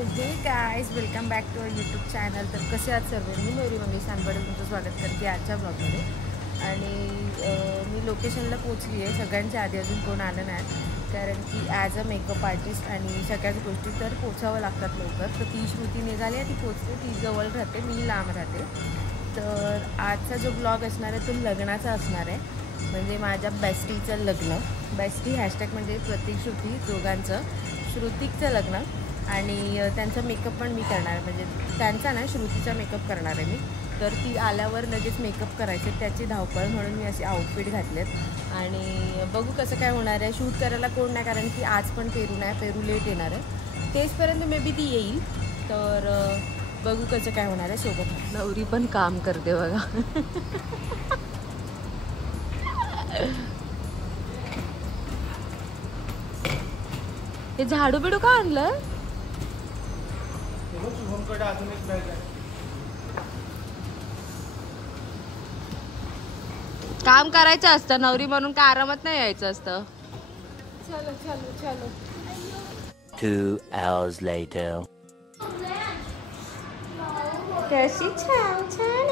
So hey guys welcome back to our YouTube channel. तर कसे आहात सर्व? मी मयुरी मम्मी सांबडे तुमचं स्वागत करते आजच्या ब्लॉगमध्ये. आणि मी लोकेशनला पोचली आहे. सगळ्यांच्या आधी अजून कोण आलं नाही, कारण की ॲज अ मेकअप आर्टिस्ट आणि सगळ्याच गोष्टी तर पोचावं लागतात लवकर. तर ती श्रुती निघाली आहे, ती पोचते, ती जवळ राहते, मी लांब राहते. तर आजचा जो ब्लॉग असणार आहे तो लग्नाचा असणार आहे, म्हणजे माझ्या बेस्टीचं लग्न. बेस्टी हॅशटॅग म्हणजे प्रतीक श्रुती दोघांचं. श्रुतिकचं लग्न आणि त्यांचा मेकअप पण मी करणार आहे, म्हणजे त्यांचा ना श्रुतीचा मेकअप करणार आहे मी. तर ती आल्यावर लगेच मेकअप करायचे, त्याची धावपळ, म्हणून मी असे आउटफिट घातलेत. आणि बघू कसं काय होणार आहे. शूट करायला कोण नाही, कारण की आज पण पेरू नाही, पेरू लेट येणार आहे. तेचपर्यंत मे बी ती येईल. तर बघू कसं काय होणार आहे. सोबत नवरी पण काम करते बघा. हे झाडू बिडू का आणलं? काम करायचं असतं, नवरी म्हणून का आरामात नाही यायचं असतं. चलो चलो चलो. 2 hours later. कशी छान छान.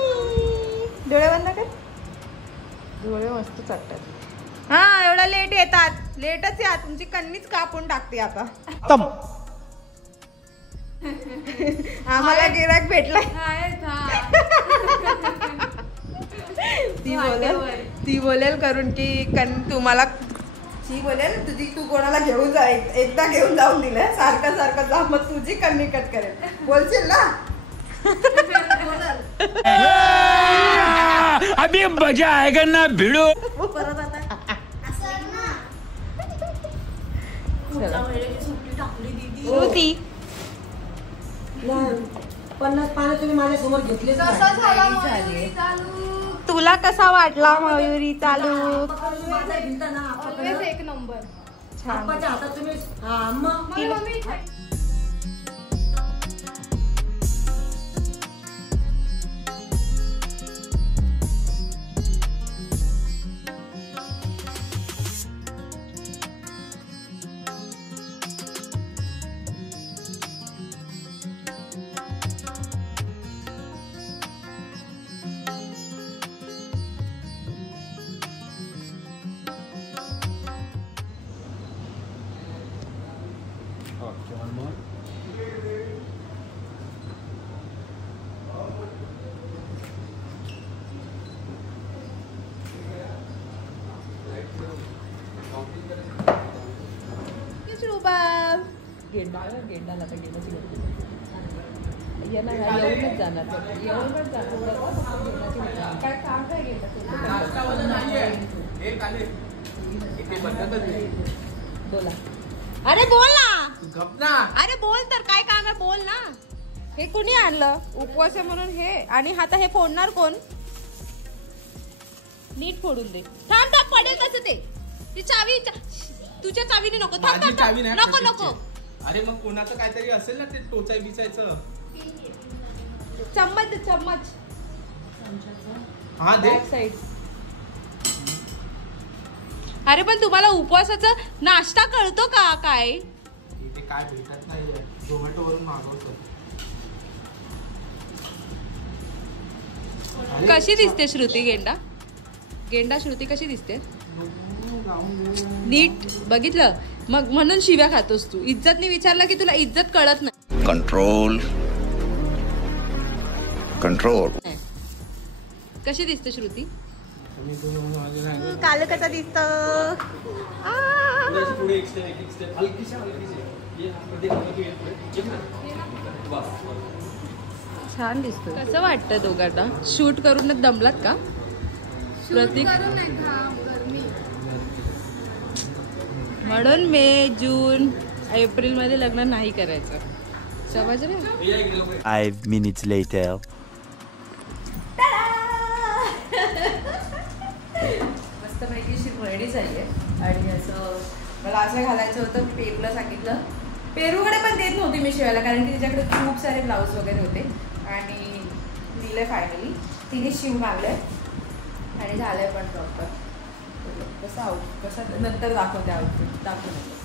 डोळे बंद कर. डोळे मस्त चाटतात. हा, एवढा लेट येतात. लेटच या, तुमची कन्नीच कापून टाकते आता. आम्हाला गिराक भेटलाय. ती बोलेल करून की तुम्हाला, ती बोलेल तुझी, तू कोणाला घेऊन जा, एकदा घेऊन जाऊन दिलं सारखं सारखं जा, मग तुझी कन्नी कट करेल. बोलशील ना. अभी मजा आएगा ना भिड़ो. परत आता श्रुती 50 पानं तुम्ही माझ्या समोर घेतले. तुला कसा वाटला मयुरी चालू? एक नंबर. छापाच्या हातात तुम्ही. हा मग गेंडाला तर गेंडाची येणार, येऊनच जाणार, येऊनच जाणार. काय काम काय बोला. अरे बोल ना. अरे बोल तर, काय काम आहे बोल ना. हे कुणी आणलं उपवास आहे म्हणून हे, आणि आता हे फोडणार कोण? नीट फोडून दे. थांब थांब, पडेल कसं ते. ती चावी तुझ्या चावीने नको. नको नको. अरे मग कोणाचं काहीतरी असेल ना, ते टोचाय बिचायचं. चम्मच चम्मच. हा दे. Back side. अरे पण तुम्हाला उपवासाचा नाश्ता कळतो का काय? इथे काय भेटत नाही, झोमॅटो वरून मागवतो. कशी दिसते श्रुती? गेंडा श्रुती कशी दिसते? नीट बघितलं मग, म्हणून शिव्या खातोस तू. इज्जतने विचारला की तुला इज्जत कळत नाही. कंट्रोल. कशी दिसते श्रुती? काल कसा दिसत? छान दिसतो. कसं वाटतं दोघांना? शूट करूनच दमलात का प्रतीक? म्हणून मे, जून, एप्रिल मध्ये लग्न नाही करायचं, समजलं? 5 minutes later. मस्त पैकी रेडी झाली आहे. आणि असं मला असं घालायचं होतं. मी पेरूला सांगितलं, पेरूकडे पण देत नव्हती मी शिवायला, कारण की तिच्याकडे खूप सारे ब्लाऊज वगैरे होते. आणि दिले फायनली, तिने शिवून आणलंय आणि झालंय पण प्रॉपर. कसं नंतर दाखवते आउटफिट. दाखवते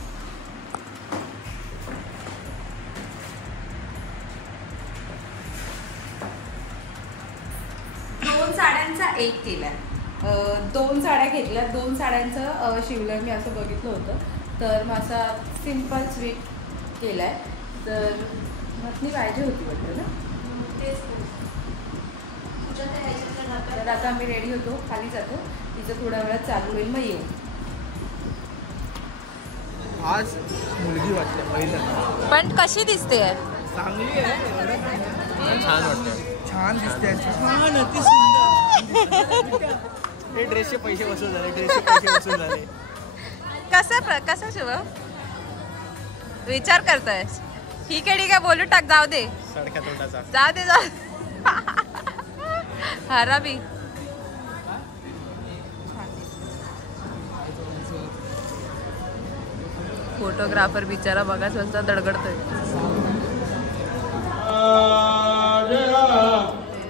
एक केला आहे. 2 साड्या घेतल्या. 2 साड्यांचं शिवलं मी असं बघितलं होतं. तर मग असा सिम्पल स्वीट केला आहे. तर मथनी पाहिजे होती वाटतं ना. तर आता आम्ही रेडी होतो, खाली जातो. तिचं थोड्या वेळात चालू होईल, मग येऊ. आज मुलगी वाटते पहिल्यांदा. पण कशी दिसते? चांगली आहे, छान वाटते. छान दिसते, छान अति सुंदर. हे ड्रेसचे पैसे वसूल झाले, कसं शिव विचार करताय? ठीक आहे बोलू टाक, जाऊ दे. सडक्या तोंडाचा जाऊ दे हराबी. फोटोग्राफर बिचारा बघाच वाजता दडगडतोय.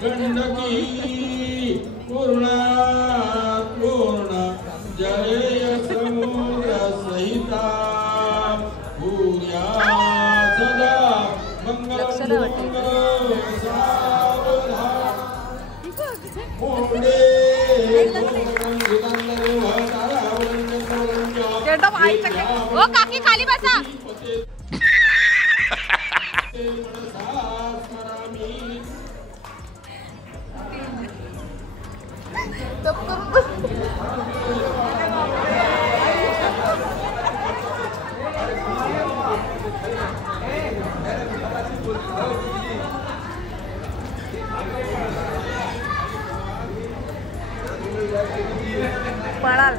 गंडकी पूर्णा पूर्ण जय समुद्र सहिता भूया सदा मंगल ओ काकी खाली बसा. पळाल.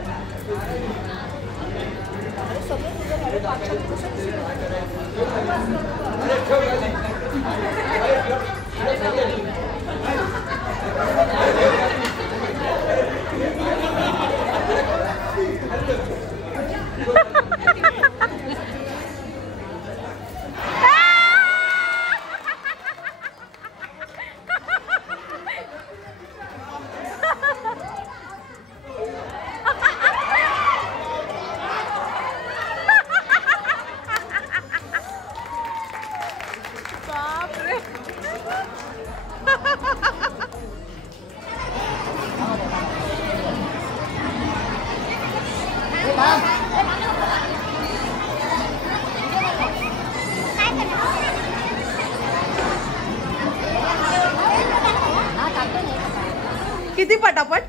किती पटापट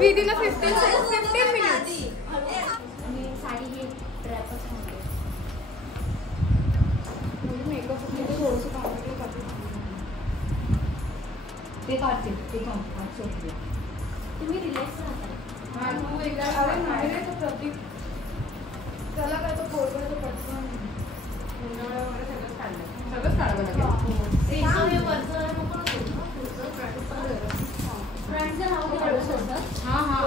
विधीला 15 मिनिट्स. ते काढते ते काढते. तुम्ही रिलॅक्स राहता. हा तू एकदा नाही रे तो प्रतीक त्याला काय तो पोरगं पटकन सगळंच काढावं लागेल. हा हा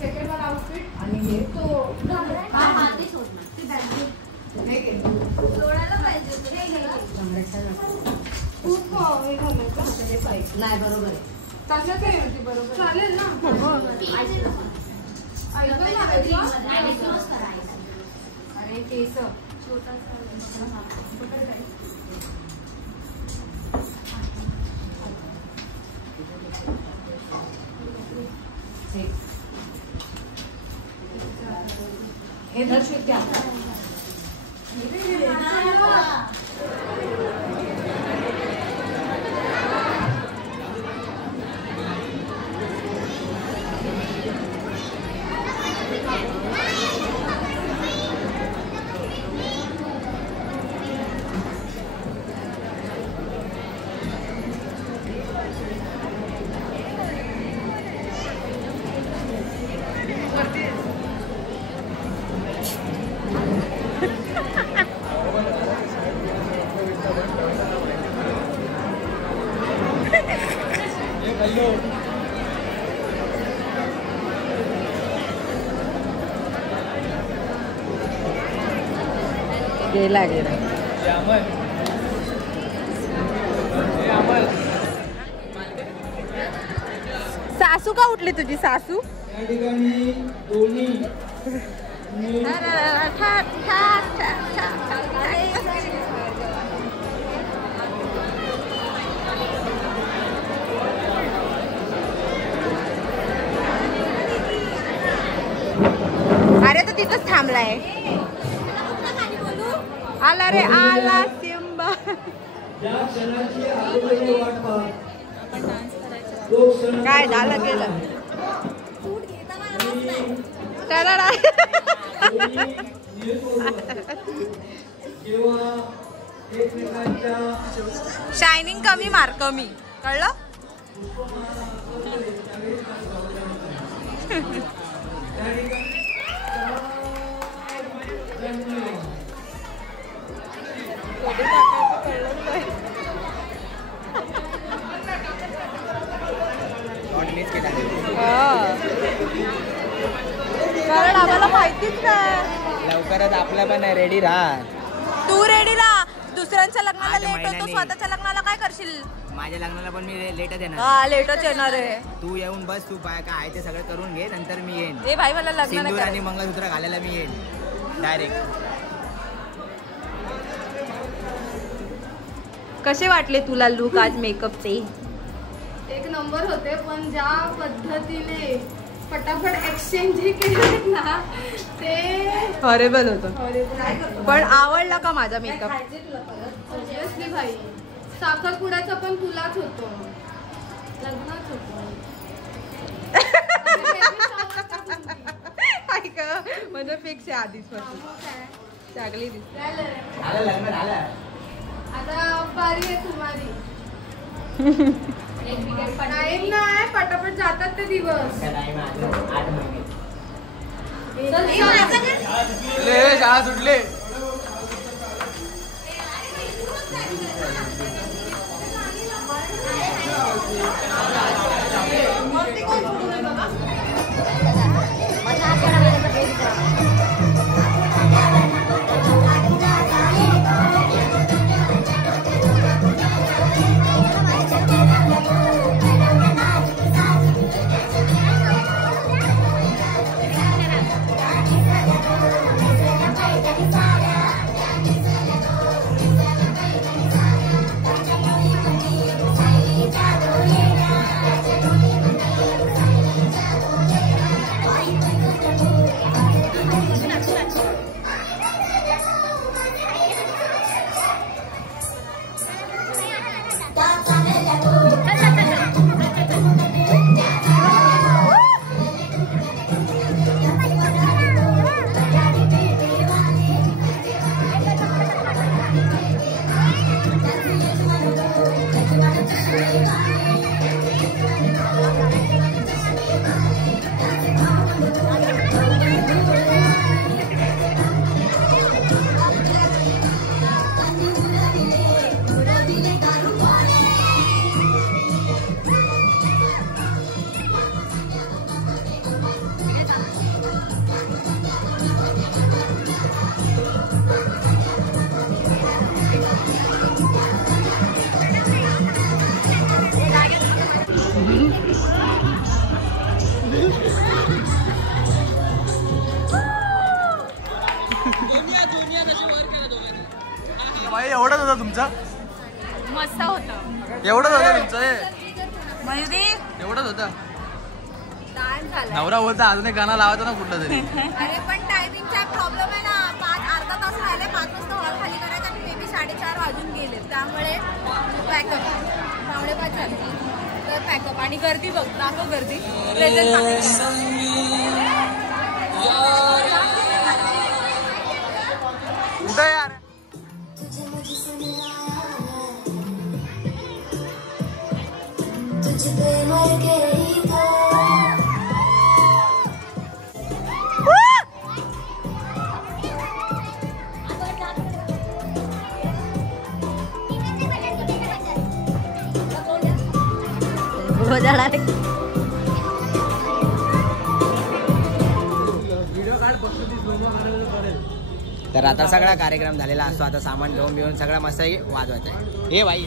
सेकंड वाला आउटफिट आणि हे तो सोडायला पाहिजे खूप हे झालं का नाही. बरोबर आहे. चालेल काय होती बरोबर चालेल ना. अरे केस हे धर शिक्या. गेला गेला. सासू का उठली तुझी सासू? या ठिकाणी दोन्ही थांबलाय. आला रे आला सिम्बा. काय झालं गेलं शायनिंग कमी मार कमी कळलं. कारण आम्हाला माहितीच नाही. लवकरच आपला पण रेडी राहा. तू रेडी राहा. दुसऱ्यांच्या लग्नाला लेट होतो, स्वतःच्या लग्नाला काय करशील? माझ्या लग्नाला पण मी लेटच येणार. हा लेटच येणार आहे. तू येऊन बस. तू काय काय ते सगळं करून घे, नंतर मी येईन. ए भाई मला लग्न सिंदूर आणि मंगळसूत्र घालायला मी येईन डायरेक्ट. कसे वाटले तुला लुक आज मेकअपचे? एक नंबर होते, पण ज्या पद्धतीने फटाफट एक्सचेंज केले ना ते हॉरेबल होतं. पण आवडला का माझा मेकअप? ऑब्विसली भाई. साखरपुड्याचा पण तुलाच होतो, लग्नाच होतो. म्हणजे फिक्स आहे आधीच चांगली लग्न झालं आता बारी आहे तुम्हारी. टाइम नाही, पटापट जातात ते दिवस. शाळा सुटले. एवढंच होतं तुमचं? मस्त होतं. एवढंच होतं तुमचं? मयुरी एवढंच होतं. टाइम झाला. नवरा बोलता अजून एक गाणं लावायचं ना कुठलं तरी. अरे पण टायमिंगचा प्रॉब्लेम आहे ना. अर्धा तास राहिले. 5 वाजता हॉल खाली करायचा आणि मे बी 4:30 वाजून गेले. त्यामुळे पॅकअप 5:30 झाले तर पॅकअप. आणि गर्दी बघ, दाखव गर्दी. कुठं यार? तर आता सगळा कार्यक्रम झालेला असतो. आता सामान घेऊन सगळा मस्त वाजवायचं आहे. हे भाई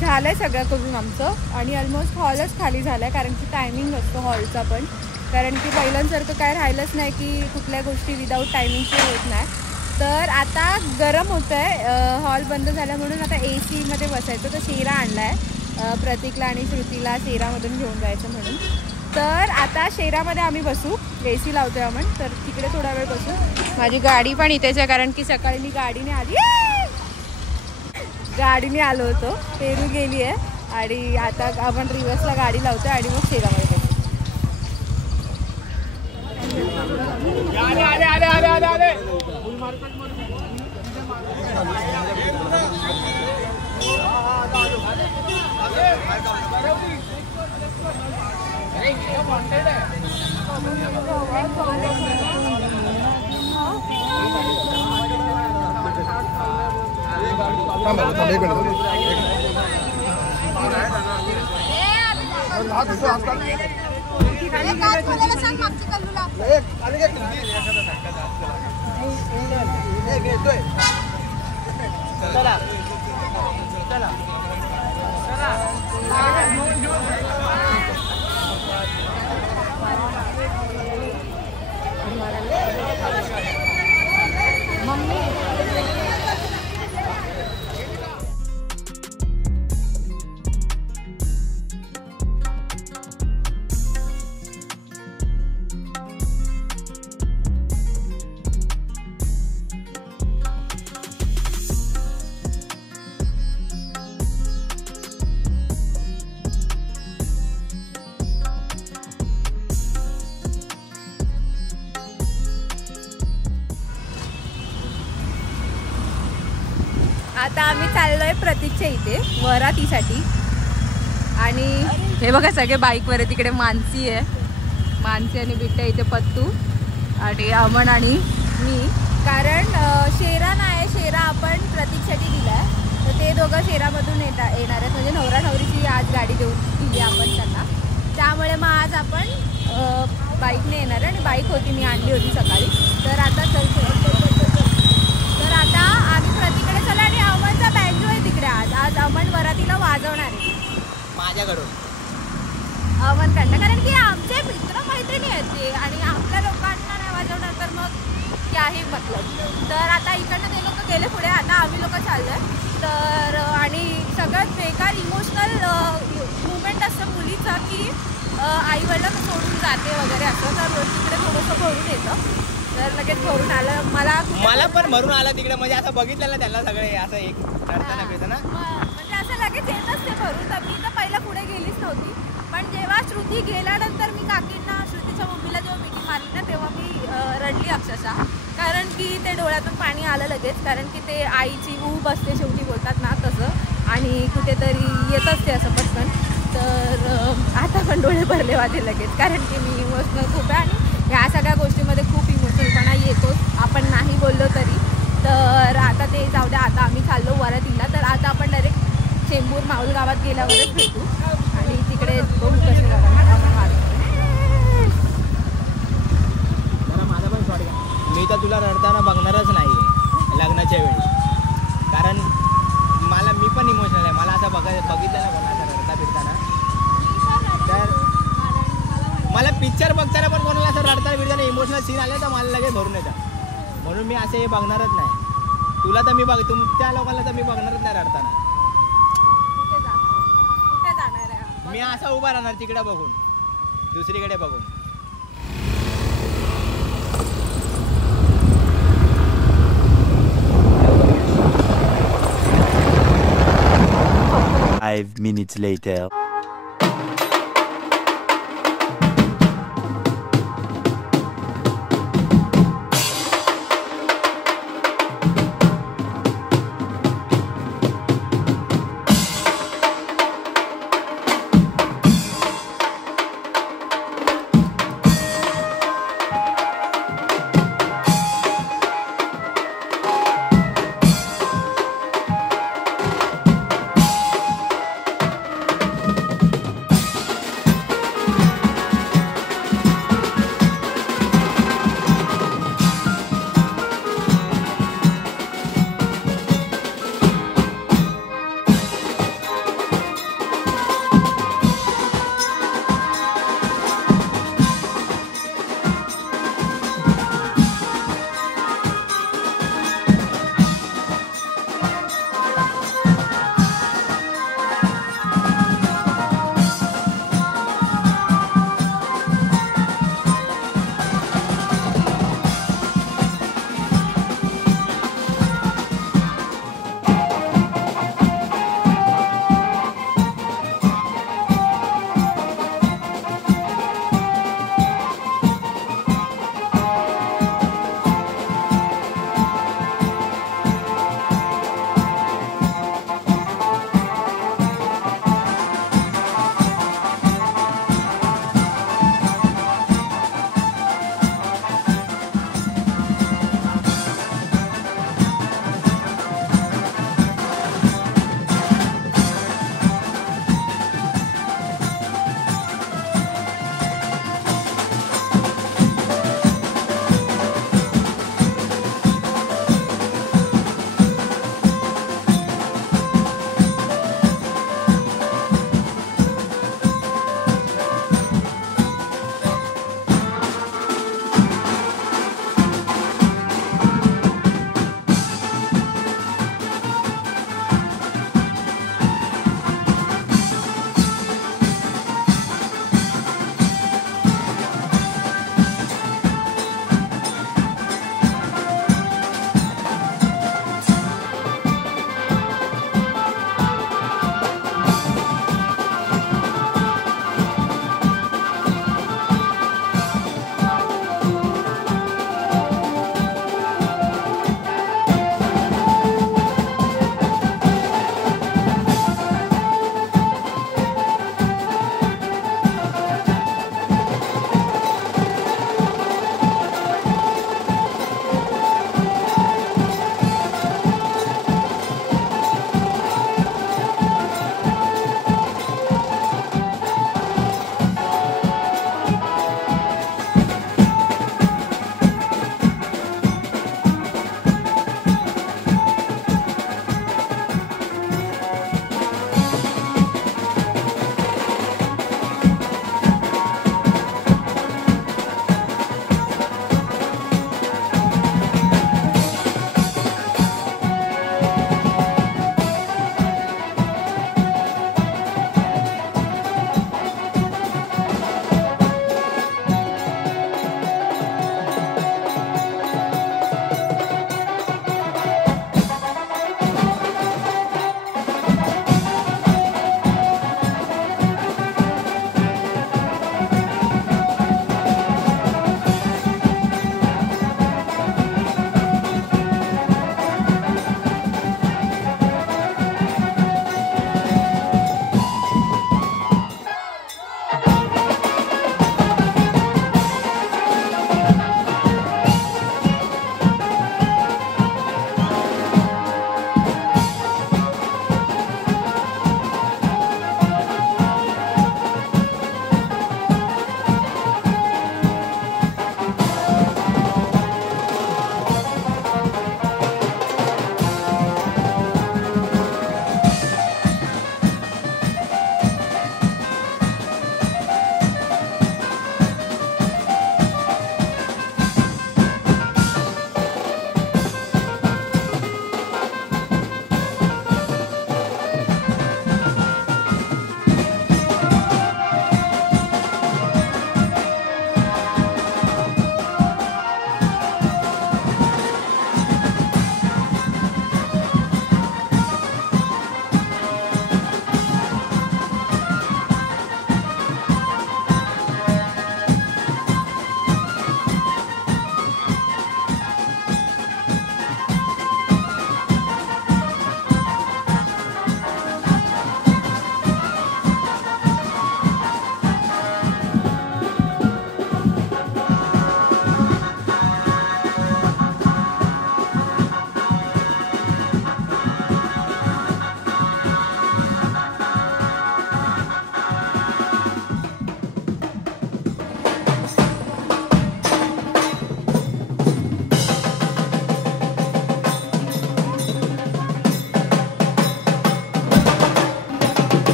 झालंय सगळं करून आमचं. आणि ऑलमोस्ट हॉलच खाली झालाय, कारण की टायमिंग असतो हॉलचा पण. कारण की पहिल्यांसारखं काय राहिलंच नाही की कुठल्या गोष्टी विदाऊट टायमिंगची होत नाही. तर आता गरम होतं आहे. हॉल बंद झाला म्हणून आता AC मध्ये बसायचं. तर शेरा आणला आहे प्रतीकला आणि श्रुतीला शेरामधून घेऊन जायचं म्हणून. तर आता शेरामध्ये आम्ही बसू, AC लावतोय आपण, तर तिकडे थोडा वेळ बसू. माझी गाडी पण इथेच आहे कारण की सकाळी मी गाडीने आलो होतो. पेरू गेली आहे आणि आता आपण रिव्हर्सला गाडी लावतोय आणि मग शेरामध्ये बसू. आता आम्ही चाललोय प्रतीकच्या इथे वरातीसाठी आणि हे बघा सगळे बाईकवर आहे. तिकडे मानसी आहे, मानसी आणि बिट्ट्या, इथे पत्तू आणि अमन आणि मी. कारण शेरा नाही, शेरा आपण प्रतीकसाठी दिला आहे, तर ते दोघं शेरामधून येणार आहेत. म्हणजे नवरा नवरीची आज गाडी देऊन दिली आपण त्यांना, त्यामुळे मग आज आपण बाईकने येणार आहे. आणि बाईक होती, मी आणली होती सकाळी. तर आता चलतो, तर आता आम्ही प्रतीकडे चला. आणि अमनचा बँजो आहे तिकडे, आज अमन वरातीला वाजवणार आहे माझ्याकडून, अमनकडनं. कारण की आमचे मित्र मैत्रिणी आहेत ते, आणि आपल्या लोकांना नाही वाजवणार तर मग काही मतलब. तर आता इकडनं ते लोक गेले पुढे, आता आम्ही लोक चाललोय. तर आणि सगळ्यात बेकार इमोशनल मुवमेंट असतं मुलीचं की आईवडिलांना सोडून जाते वगैरे असं. तर तिकडे थोडंसं भरून येतं, तर लगेच भरून आलं. मला पण भरून आलं तिकडे. म्हणजे असं बघितलं ना त्यांना सगळे असं एक रडताना फिरतं ना, म्हणजे असं लगेच येतच ते भरून. तर मी तर पहिला पुढे गेलीच नव्हती, पण जेव्हा श्रुती गेल्यानंतर मी काकींना, श्रुतीच्या मम्मीला जेव्हा मिठी मारली ना, तेव्हा मी रडली अक्षरशः. कारण की ते डोळ्यातून पाणी आलं लगेच, कारण की ते आईची ऊब असते शेवटी बोलतात ना तसं, आणि कुठेतरी येतच ते असं पटकन. तर आता पण डोळे भरले माझे लगेच, कारण की मी इमोशनल खूप आहे. आणि ह्या सगळ्या गोष्टीमध्ये खूप इमोशनलपणा येतोच, आपण नाही बोललो तरी. तर आता ते जाऊ द्या, आता आम्ही चाललो वरातीला. तर आता आपण डायरेक्ट चेंबूर माऊल गावात गेल्यावरच भेटू आणि तिकडे बघू कसे जाणार. माझा पण शॉट घ्या. मी तर तुला रडताना बघणारच नाही लग्नाच्या वेळी, कारण मी पण इमोशनल आहे. मला असं बघितलं ना कोणाला रडता फिरताना, तर मला पिक्चर बघताना पण कोणाला असं रडताना फिरताना इमोशनल सीन आले तर मला लगेच भरून येतं. म्हणून मी असे बघणारच नाही. तुला तर मी तुमच्या लोकांना तर मी बघणारच नाही रडताना. मी असा उभा राहणार तिकडे बघून, दुसरीकडे बघून. Five minutes later.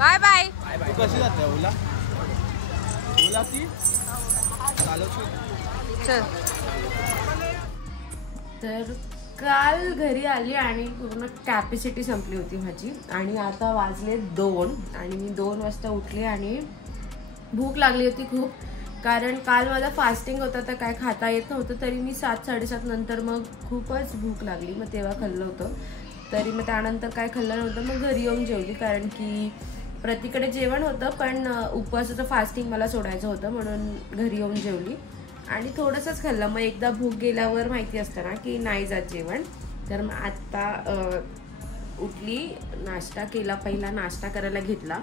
Bye bye. तू कशी जाते ओला ती चल. तर काल घरी आली आणि पूर्ण कॅपॅसिटी संपली होती माझी आणि आता वाजले 2 आणि मी 2 वाजता उठले आणि भूक लागली होती खूप. कारण काल माझा फास्टिंग होता तर काय खाता येत नव्हतं, तरी मी 7-7:30 नंतर मग खूपच भूक लागली, मग तेव्हा खाल्लं होतं. तरी मग त्यानंतर काय खाल्लं नव्हतं, मग घरी येऊन जेवली. कारण की प्रतीकडे जेवण होतं पण उपवासाचं फास्टिंग मला सोडायचं होतं म्हणून घरी येऊन जेवली आणि थोडंसंच खाल्लं. मग एकदा भूक गेल्यावर माहिती असतं ना की नाही जात जेवण. तर मग आत्ता उठली, नाश्ता केला, पहिला नाश्ता करायला घेतला.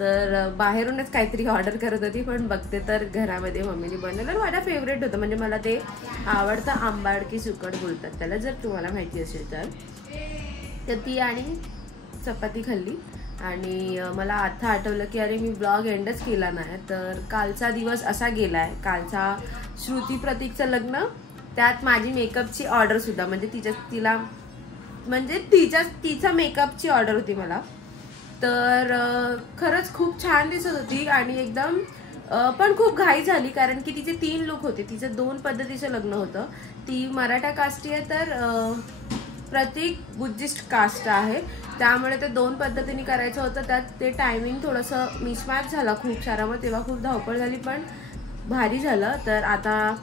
तर बाहेरूनच काहीतरी ऑर्डर करत होती पण बघते तर घरामध्ये मम्मीने बनवलं. माझा फेवरेट होतं, म्हणजे मला ते आवडतं, आंबाडकी सुकट बोलतात त्याला, जर तुम्हाला माहिती असेल तर ती आणि चपाती खाल्ली. आणि मला आता आठवलं की अरे मी ब्लॉग एंडच केला नाही. तर कालचा दिवस असा गेलाय. कालचा श्रुती प्रतीकचं लग्न, त्यात माझी मेकअपची ऑर्डरसुद्धा, म्हणजे तिचा मेकअपची ऑर्डर होती मला. तर खरंच खूप छान दिसत होती आणि एकदम पण खूप घाई झाली कारण की तिचे 3 लुक होते. तिचं 2 पद्धतीचं लग्न होतं. ती मराठा कास्टी आहे तर प्रतीक बुद्धिस्ट कास्ट आहे, त्यामुळे ते 2 पद्धतीने करायचं होतं. त्यात ते टायमिंग थोडंसं मिसमॅच झाला खूप सारा, मग तेव्हा खूप धावपळ झाली पण भारी झालं. तर आता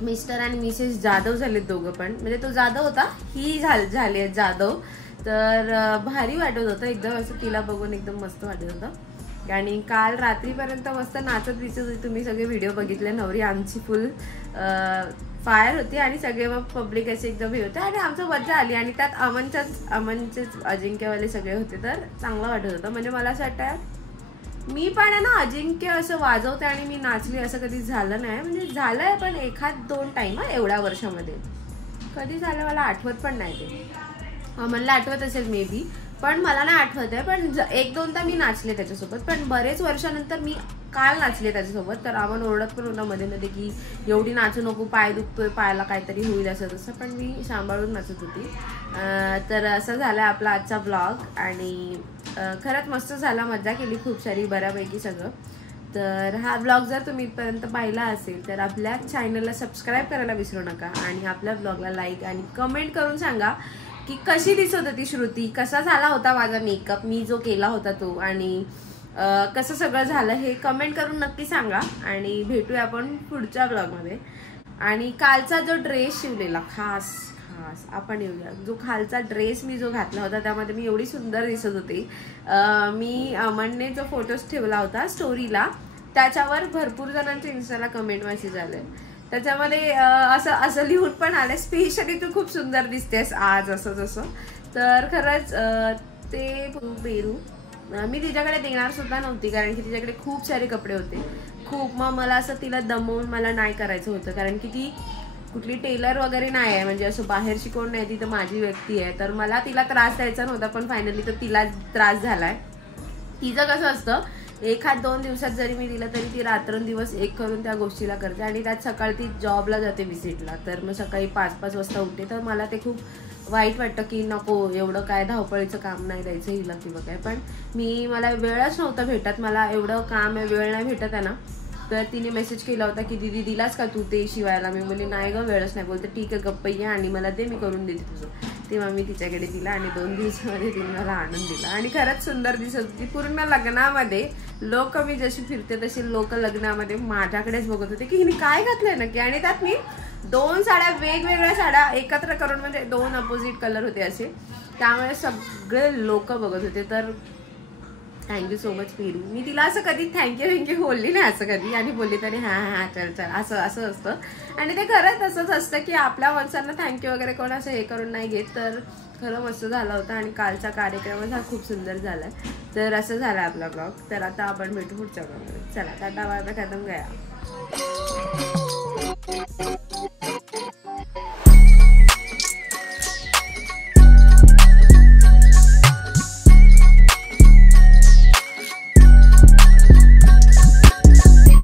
मिस्टर आणि मिसेस जाधव झालेत दोघं पण, म्हणजे तो जाधव होता, ही झाली आहे जाधव. तर भारी वाटत होतं एकदम, असं तिला बघून एकदम मस्त वाटत होतं. आणि काल रात्रीपर्यंत मस्त नाचत दिसत होती. तुम्ही सगळे व्हिडिओ बघितले. नवरी आमची फुल फायर होती आणि सगळे मग पब्लिक असे एकदम हे होते आणि आमचं मजा आली. आणि त्यात अमनचेच अजिंक्यवाले सगळे होते तर चांगलं वाटत होतं. म्हणजे मला असं वाटतं मी पण आहे ना अजिंक्य असं वाजवते आणि मी नाचली असं कधी झालं नाही. म्हणजे झालंय पण 1-2 टाइम एवढ्या वर्षामध्ये कधी झालं मला आठवत पण नाही. ते अमनला आठवत असेल मे बी, पण मला नाही आठवत आहे. पण 1-2 तर मी नाचले त्याच्यासोबत, पण बरेच वर्षानंतर मी काल नाचले त्याच्यासोबत. तर आम्हाला ओरडत पण होता मध्ये मध्ये की एवढी नाचू नको, पाय दुखतोय, पायाला काहीतरी होईल असं तसं, पण मी सांभाळून नाचत होती. तर असं झालं आपला आजचा ब्लॉग आणि खरंच मस्त झाला, मजा केली खूप सारी, बऱ्यापैकी सगळं. तर हा ब्लॉग जर तुम्ही इथपर्यंत पाहिला असेल तर आपल्या चॅनलला सबस्क्राईब करायला विसरू नका आणि आपल्या ब्लॉगला लाईक आणि कमेंट करून सांगा की कशी दिसत होती श्रुती, कसा झाला होता माझा मेकअप, मी जो केला होता तो, आणि कसं सगळं झालं हे कमेंट करून नक्की सांगा. आणि भेटूया आपण पुढच्या ब्लॉगमध्ये. आणि कालचा जो ड्रेस शिवलेला खास आपण येऊया, जो खालचा ड्रेस मी जो घातला होता त्यामध्ये मी एवढी सुंदर दिसत होती. मी अमनने जो फोटोज ठेवला होता स्टोरीला, त्याच्यावर भरपूर जणांचे इन्स्टाला कमेंट मेसेज आले. त्याच्यामध्ये असं लिहून पण आलं, स्पेशली तू खूप सुंदर दिसतेस आज, असं जसं. तर खरंच ते पेरू मी तिच्याकडे देणार सुद्धा नव्हती कारण की तिच्याकडे खूप सारे कपडे होते खूप. मग मला असं तिला दमवून मला नाही करायचं होतं कारण की ती कुठली टेलर वगैरे नाही आहे, म्हणजे असं बाहेरची कोण नाही, ती तर माझी व्यक्ती आहे. तर मला तिला त्रास द्यायचा नव्हता पण फायनली तर तिला त्रास झालाय. तिचं कसं असतं 1-2 दिवसात जरी मी दिलं तरी ती रात्रंदिवस एक करून त्या गोष्टीला करते. आणि त्यात सकाळी ती जॉबला जाते व्हिजिटला, तर मग सकाळी 5-5 वाजता उठते. तर मला ते खूप वाईट वाटतं की नको एवढं काय धावपळीचं काम नाही द्यायचं हिला किंवा काय. पण मला वेळच नव्हता भेटत, मला एवढं काम आहे, वेळ नाही भेटत आहे ना. तर तिने मेसेज केला होता की दीदी दिलास का तू ते शिवायला. मी बोलली नाही गं वेळच नाही. बोलते ठीक आहे गप्प ये आणि मला दे, मी करून देते तुझं. तेव्हा मी तिच्याकडे दिला आणि 2 दिवसामध्ये तिने मला आणून दिला आणि खरंच सुंदर दिसत होती. पूर्ण लग्नामध्ये लोक, मी जशी फिरते तशी लोक लग्नामध्ये माझ्याकडेच बघत होते की हिने काय घातलंय नक्की. आणि त्यात मी 2 साड्या, वेगवेगळ्या साड्या एकत्र करून, म्हणजे 2 अपोजिट कलर होते असे, त्यामुळे सगळे लोक बघत होते. तर थँक्यू सो मच पेरू. मी तिला असं कधी थँक्यू बोलली नाही असं कधी, आणि बोलली तरी हां चल असं असतं. आणि ते खरंच तसंच असतं की आपल्या माणसांना थँक्यू वगैरे कोण असं हे करून नाही घेत. तर खरं मस्त झाला होता आणि कालचा कार्यक्रम हा खूप सुंदर झाला. तर असं झाला आपला ब्लॉग. तर आता आपण भेटू पुढच्या ब्लॉगमध्ये. चला टाटा बाय बाय, खतम गया.